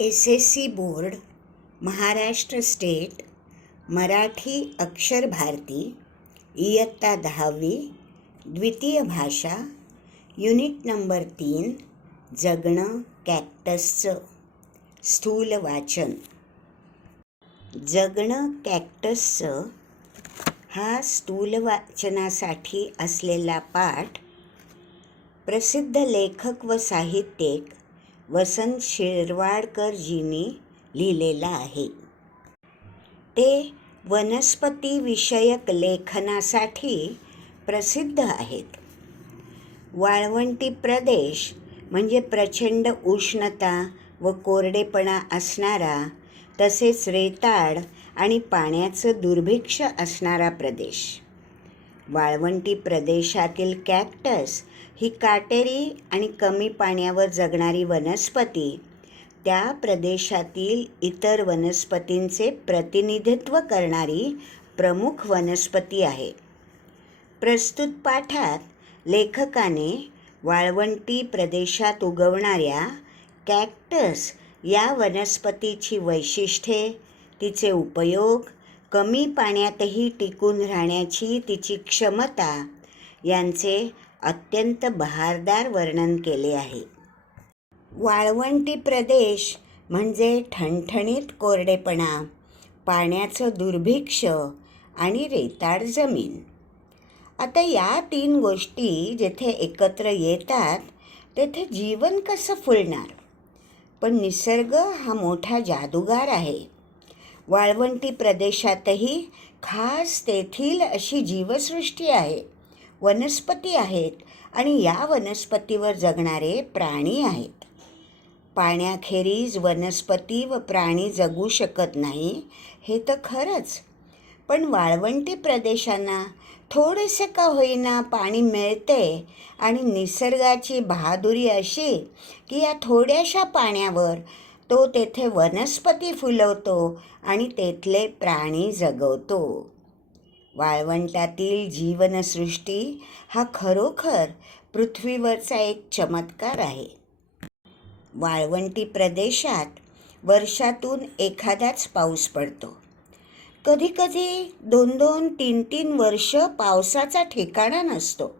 SSC board, Maharashtra state, Marathi अक्षर भारती, इयत्ता 10वी, द्वितीय भाषा, युनिट नंबर 3, जगणं कॅक्टसचं स्थूल वाचन. जगणं कॅक्टसचं हा स्थूल वाचनासाठी असलेला पाठ प्रसिद्ध लेखक व साहित्यिक वसंत शिरवाडकरजींनी लिहिलेला आहे. ते वनस्पती विषयक लेखनासाठी प्रसिद्ध आहेत. वाळवंटी प्रदेश म्हणजे प्रचंड उष्णता व कोरडेपणा असणारा, तसेच रेताड आणि पाण्याचं दुर्भिक्ष्य असणारा प्रदेश. वाळवंटी प्रदेशातील कॅक्टस ही काटेरी आणि कमी पाण्यावर जगणारी वनस्पती त्या प्रदेशातील इतर वनस्पतींचे प्रतिनिधित्व करणारी प्रमुख वनस्पती आहे. प्रस्तुत पाठात लेखकाने वाळवंटी प्रदेशात उगवणाऱ्या कॅक्टस या वनस्पतीची वैशिष्ट्ये, तिचे उपयोग, कमी पाण्यातही टिकून राहण्याची तिची क्षमता यांचे अत्यंत बहारदार वर्णन केले आहे. वाळवंटी प्रदेश म्हणजे ठणठणीत कोरडेपणा, पाण्याचं दुर्भिक्ष्य आणि रेताड जमीन. आता या 3 गोष्टी जेथे एकत्र येतात तेथे जीवन कसं फुलणार? पण निसर्ग हा मोठा जादूगार आहे. वाळवंटी प्रदेशातही खास तेथील अशी जीवसृष्टी आहे, वनस्पती आहेत आणि या वनस्पतीवर जगणारे प्राणी आहेत. पाण्याखेरीज वनस्पती व प्राणी जगू शकत नाही हे तर खरंच, पण वाळवंटी प्रदेशांना थोडेसे का होईना पाणी मिळते आणि निसर्गाची बहादुरी अशी की या थोड्याशा पाण्यावर तो तेथे वनस्पती फुलवतो आणि तेथले प्राणी जगवतो. वाळवंटातील जीवनसृष्टी हा खरोखर पृथ्वीवरचा एक चमत्कार आहे. वाळवंटी प्रदेशात वर्षातून एखादाच पाऊस पडतो. कधीकधी 2-2, 3-3 वर्ष पावसाचा ठिकाणा नसतो.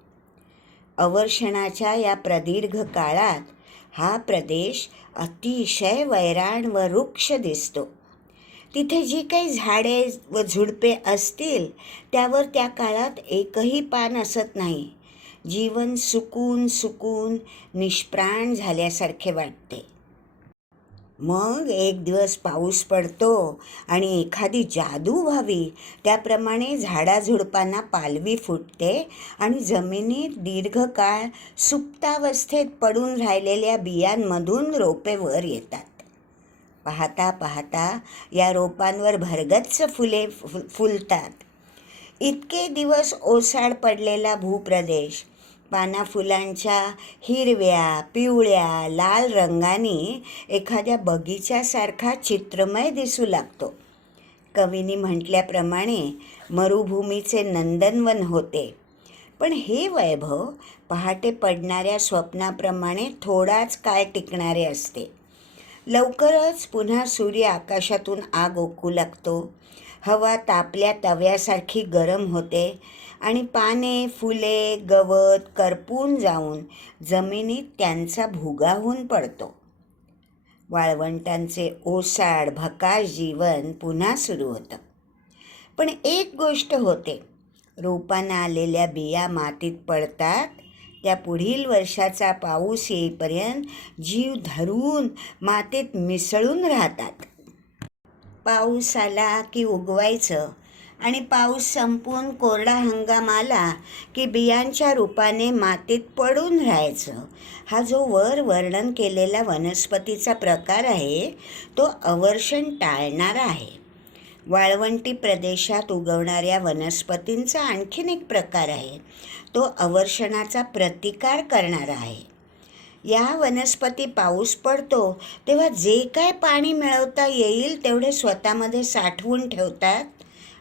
अवर्षणाच्या या प्रदीर्घ काळात हा प्रदेश अतिशय वैराण व रुक्ष दिसतो. तिथे जी काही झाडे व झुडपे असतील त्यावर त्या काळात एकही पान असत नाही. जीवन सुकून सुकून निष्प्राण झाल्यासारखे वाटते. मग एक दिवस पाऊस पडतो आणि एखादी जादू व्हावी त्याप्रमाणे झाडाझुडपांना पालवी फुटते आणि जमिनीत दीर्घकाळ सुप्तावस्थेत पडून राहिलेल्या बियांमधून रोपे वर येतात. पाहता पाहता या रोपांवर भरगच्च फुले फुलतात. इतके दिवस ओसाड पडलेला भूप्रदेश पानाफुलांच्या हिरव्या, पिवळ्या, लाल रंगांनी एखाद्या बगीच्यासारखा चित्रमय दिसू लागतो. कवीनी म्हटल्याप्रमाणे मरुभूमीचे नंदनवन होते. पण हे वैभव पहाटे पडणाऱ्या स्वप्नाप्रमाणे थोडाच काळ टिकणारे असते. लवकरच पुन्हा सूर्य आकाशातून आग ओकू लागतो. हवा तापल्या तव्यासारखी गरम होते आणि पाने, फुले, गवत करपून जाऊन जमिनीत त्यांचा भुगा होऊन पडतो. वाळवंटांचे ओसाड भकास जीवन पुन्हा सुरू होतं. पण एक गोष्ट होते, रोपांना आलेल्या बिया मातीत पडतात. त्या पुढील वर्षाचा पाऊस येईपर्यंत जीव धरून मातीत मिसळून राहतात. पाऊस आला की उगवायचं आणि पाऊस संपून कोरडा हंगाम आला की बियांच्या रूपाने मातीत पडून राहायचं. हा जो वर वर्णन केलेला वनस्पतीचा प्रकार आहे तो अवर्षण टाळणारा आहे. वाळवंटी प्रदेशात उगवणाऱ्या वनस्पतींचा आणखीन एक प्रकार आहे, तो अवर्षणाचा प्रतिकार करणारा आहे. या वनस्पती पाऊस पडतो तेव्हा जे काय पाणी मिळवता येईल तेवढे स्वतःमध्ये साठवून ठेवतात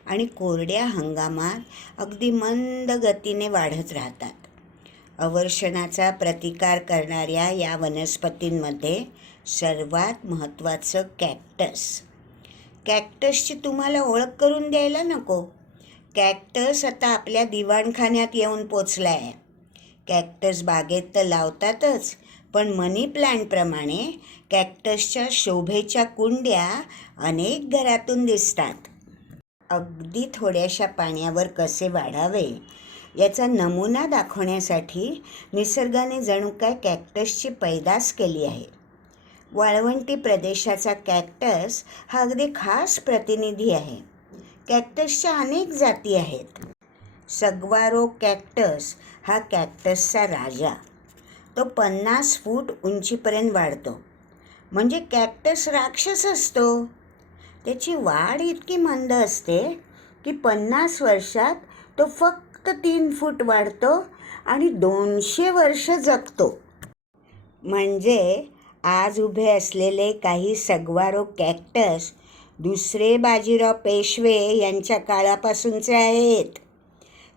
आणि कोरड्या हंगामात अगदी मंद गतीने वाढत राहतात. अवर्षणाचा प्रतिकार करणाऱ्या या वनस्पतींमध्ये सर्वात महत्त्वाचं कॅक्टस. कॅक्टसची तुम्हाला ओळख करून द्यायला नको. कॅक्टस आता आपल्या दिवाणखान्यात येऊन पोचला आहे. कॅक्टस बागेत तर लावतातच, पण मनी प्लांटप्रमाणे कॅक्टसच्या शोभेच्या कुंड्या अनेक घरातून दिसतात. अगदी थोड्याशा पाण्यावर कसे वाढावे याचा नमुना दाखवण्यासाठी निसर्गाने जणू काय कॅक्टसची पैदास केली आहे. वाळवंटी प्रदेशाचा कॅक्टस हा अगदी खास प्रतिनिधी आहे. कॅक्टसच्या अनेक जाती आहेत. सग्वारो कॅक्टस हा कॅक्टसचा राजा. तो 50 फूट उंचीपर्यंत वाढतो. म्हणजे कॅक्टस राक्षस असतो. त्याची वाढ इतकी मंद असते की 50 वर्षात तो फक्त 3 फूट वाढतो आणि 200 वर्ष जगतो. म्हणजे आज उभे असलेले काही सग्वारो कॅक्टस दुसरे बाजीराव पेशवे यांच्या काळापासूनचे आहेत.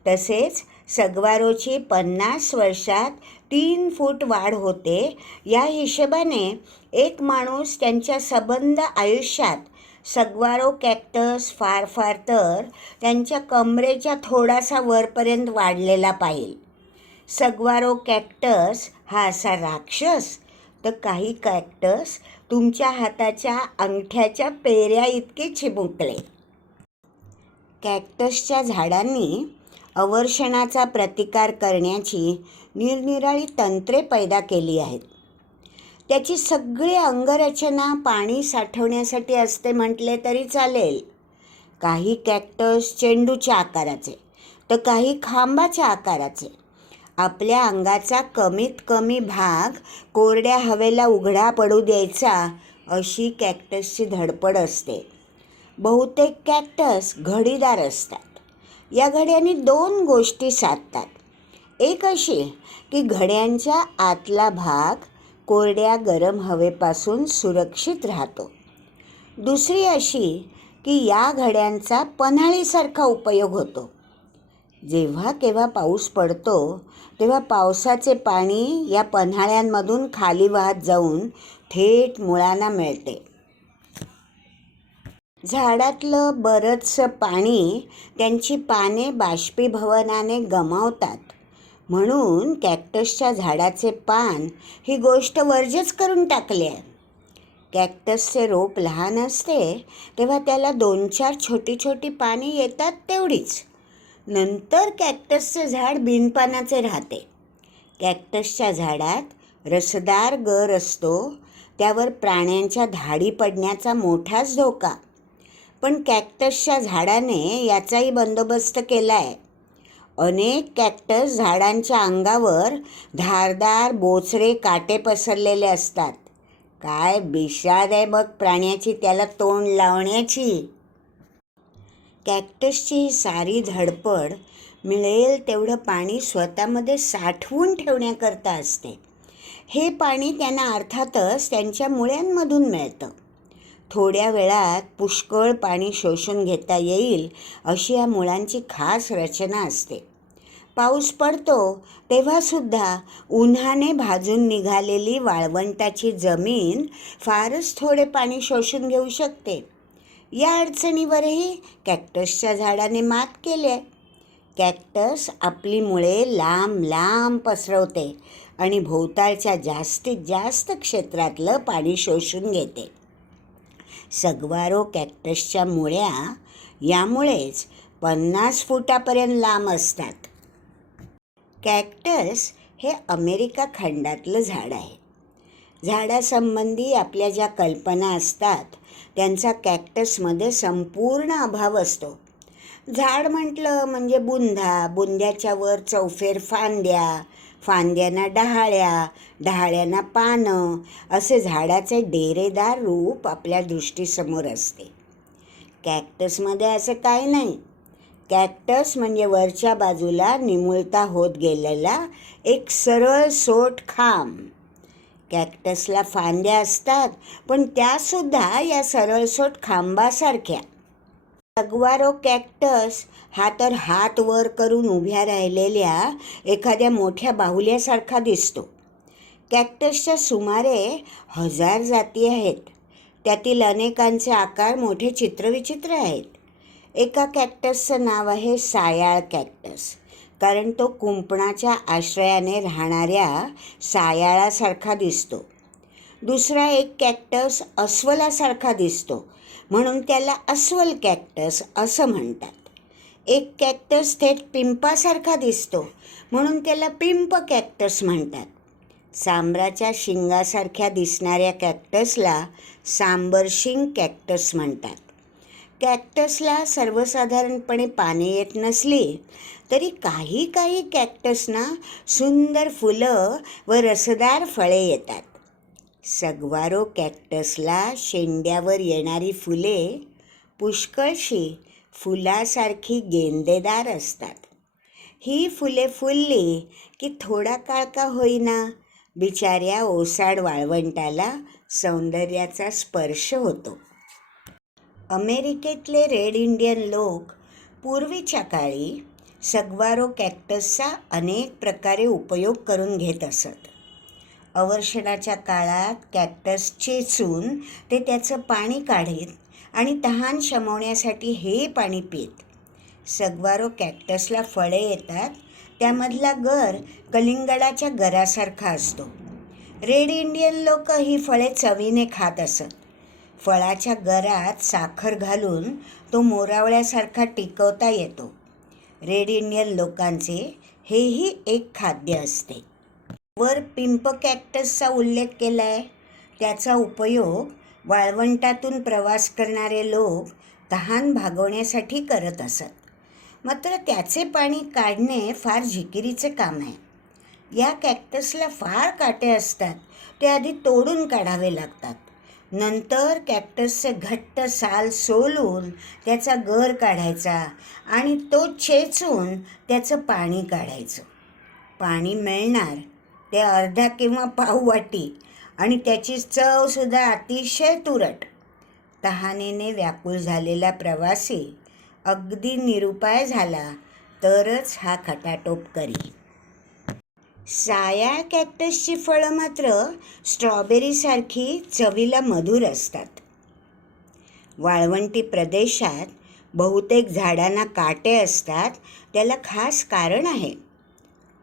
तसेच सग्वारोची 50 वर्षात 3 फूट वाढ होते. या हिशोबाने एक माणूस त्यांच्या सबंध आयुष्यात सग्वारो कॅक्टस फार फार तर त्यांच्या कमरेच्या थोडासा वरपर्यंत वाढलेला पाहिजे. सग्वारो कॅक्टस हा असा राक्षस, तर काही कॅक्टस तुमच्या हाताच्या अंगठ्याच्या पेऱ्या इतके चिमुकले. कॅक्टसच्या झाडांनी अवर्षणाचा प्रतिकार करण्याची निरनिराळी तंत्रे पैदा केली आहेत. त्याची सगळी अंगरचना पाणी साठवण्यासाठी असते म्हटले तरी चालेल. काही कॅक्टस चेंडूच्या आकाराचे, तर काही खांबाच्या आकाराचे. आपल्या अंगाचा कमीत कमी भाग कोरड्या हवेला उघडा पडू द्यायचा, अशी कॅक्टसची धडपड असते. बहुतेक कॅक्टस घडीदार असतात. या घड्यांनी 2 गोष्टी साधतात. एक अशी की घड्यांच्या आतला भाग कोरड्या गरम हवेपासून सुरक्षित राहतो. दुसरी अशी की या घड्यांचा पन्हाळीसारखा उपयोग होतो. जेव्हा केव्हा पाऊस पडतो तेव्हा पावसाचे पाणी या पन्हाळ्यांमधून खाली वाहत जाऊन थेट मुळांना मिळते. झाडातलं बरंचसं पाणी त्यांची पाने बाष्पीभवनाने गमावतात. म्हणून कॅक्टसच्या झाडाचे पान ही गोष्ट वर्जच करून टाकली आहे. कॅक्टसचे रोप लहान असते तेव्हा त्याला 2-4 छोटी छोटी पाने येतात तेवढीच. नंतर कॅक्टसचे झाड बिनपानाचे राहते. कॅक्टसच्या झाडात रसदार गर असतो. त्यावर प्राण्यांच्या धाडी पडण्याचा मोठाच धोका. पण कॅक्टसच्या झाडाने याचाही बंदोबस्त केला आहे. अनेक कॅक्टस झाडांच्या अंगावर धारदार बोचरे काटे पसरलेले असतात. काय बिशाद आहे बघ प्राण्याची त्याला तोंड लावण्याची. कॅक्टसची ही सारी धडपड मिळेल तेवढं पाणी स्वतःमध्ये साठवून ठेवण्याकरता असते. हे पाणी त्यांना अर्थातच त्यांच्या मुळ्यांमधून मिळतं. थोड्या वेळात पुष्कळ पाणी शोषून घेता येईल अशी या मुळांची खास रचना असते. पाऊस पडतो तेव्हासुद्धा उन्हाने भाजून निघालेली वाळवंटाची जमीन फारच थोडे पाणी शोषून घेऊ शकते. या अडचणीवरही कॅक्टसच्या झाडाने मात केली आहे. कॅक्टस आपली मुळे लांब लांब पसरवते आणि भोवतालच्या जास्तीत जास्त क्षेत्रातलं पाणी शोषून घेते. सग्वारो कॅक्टसच्या मुळ्या यामुळेच 50 फुटापर्यंत लांब असतात. कॅक्टस हे अमेरिका खंडातलं झाड आहे. झाडासंबंधी आपल्या ज्या कल्पना असतात त्यांचा कॅक्टसमध्ये संपूर्ण अभाव असतो. झाड म्हटलं म्हणजे बुंधा, बुंध्याच्या वर चौफेर फांद्या, फांद्यांना डहाळ्या, डहाळ्यांना पानं, असे झाडाचे डेरेदार रूप आपल्या दृष्टीसमोर असते. कॅक्टसमध्ये असं काही नाही. कॅक्टस म्हणजे वरच्या बाजूला निमुळता होत गेलेला एक सरळ सोट खांब. कॅक्टसला फांद्या असतात, पण त्यासुद्धा या सरळसोट खांबासारख्या. सग्वारो कॅक्टस हा तर हात वर करून उभ्या राहिलेल्या एखाद्या मोठ्या बाहुल्यासारखा दिसतो. कॅक्टसच्या सुमारे 1000 जाती आहेत. त्यातील अनेकांचे आकार मोठे चित्रविचित्र आहेत. एका कॅक्टसचं नाव आहे सायाळ कॅक्टस, कारण तो कुंपणाच्या आश्रयाने राहणाऱ्या सायाळासारखा दिसतो. दुसरा एक कॅक्टस अस्वलासारखा दिसतो, म्हणून त्याला अस्वल कॅक्टस असं म्हणतात. एक कॅक्टस थेट पिंपासारखा दिसतो, म्हणून त्याला पिंप कॅक्टस म्हणतात. सांबराच्या शिंगासारख्या दिसणाऱ्या कॅक्टसला सांबरशिंग कॅक्टस म्हणतात. कॅक्टसला सर्वसाधारणपणे पाने येत नसली तरी काही काही कॅक्टसना सुंदर फुलं व रसदार फळे येतात. सगवारो कॅक्टसला शेंड्यावर येणारी फुले पुष्कळशी फुलासारखी गेंदेदार असतात. ही फुले फुलली की थोडा काळ का होईना बिचाऱ्या ओसाड वाळवंटाला सौंदर्याचा स्पर्श होतो. अमेरिकेतले रेड इंडियन लोक पूर्वीच्या काळी सगवारो कॅक्टसचा अनेक प्रकारे उपयोग करून घेत असत. अवर्षणाच्या काळात कॅक्टस चेचून ते त्याचं पाणी काढीत आणि तहान शमवण्यासाठी हे पाणी पीत. सगवारो कॅक्टसला फळे येतात. त्यामधला गर कलिंगडाच्या गरासारखा असतो. रेड इंडियन लोक ही फळे चवीने खात असत. फळाच्या गरात साखर घालून तो मोरावळ्यासारखा टिकवता येतो. रेड इंडियन लोकांचे हेही एक खाद्य असते. वर पिंप कॅक्टसचा उल्लेख केला आहे. त्याचा उपयोग वाळवंटातून प्रवास करणारे लोक तहान भागवण्यासाठी करत असत. मात्र त्याचे पाणी काढणे फार जिकिरीचे काम आहे. या कॅक्टसला फार काटे असतात. ते आधी तोडून काढावे लागतात. नंतर कॅक्टसचे घट्ट साल सोलून त्याचा गर काढायचा आणि तो चेचून त्याचं पाणी काढायचं. पाणी मिळणार ते अर्धा किंवा पाव वाटी आणि त्याची चवसुद्धा अतिशय तुरट. तहानेने व्याकुळ झालेला प्रवासी अगदी निरुपाय झाला तरच हा खटाटोप करी. सायाळ कॅक्टसची फळं मात्र स्ट्रॉबेरीसारखी चवीला मधुर असतात. वाळवंटी प्रदेशात बहुतेक झाडांना काटे असतात. त्याला खास कारण आहे.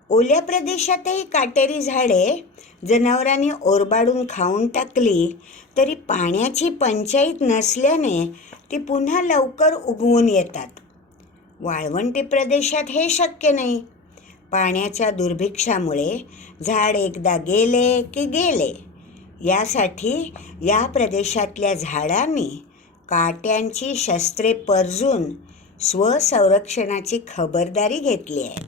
ओल्या प्रदेशातही काटेरी झाडे जनावरांनी ओरबाडून खाऊन टाकली तरी पाण्याची पंचाईत नसल्याने ती पुन्हा लवकर उगवून येतात. वाळवंटी प्रदेशात हे शक्य नाही. पाण्याच्या दुर्भिक्षामुळे झाड एकदा गेले की गेले. यासाठी या प्रदेशातल्या झाडांनी काट्यांची शस्त्रे परजून स्वसंरक्षणाची खबरदारी घेतली आहे.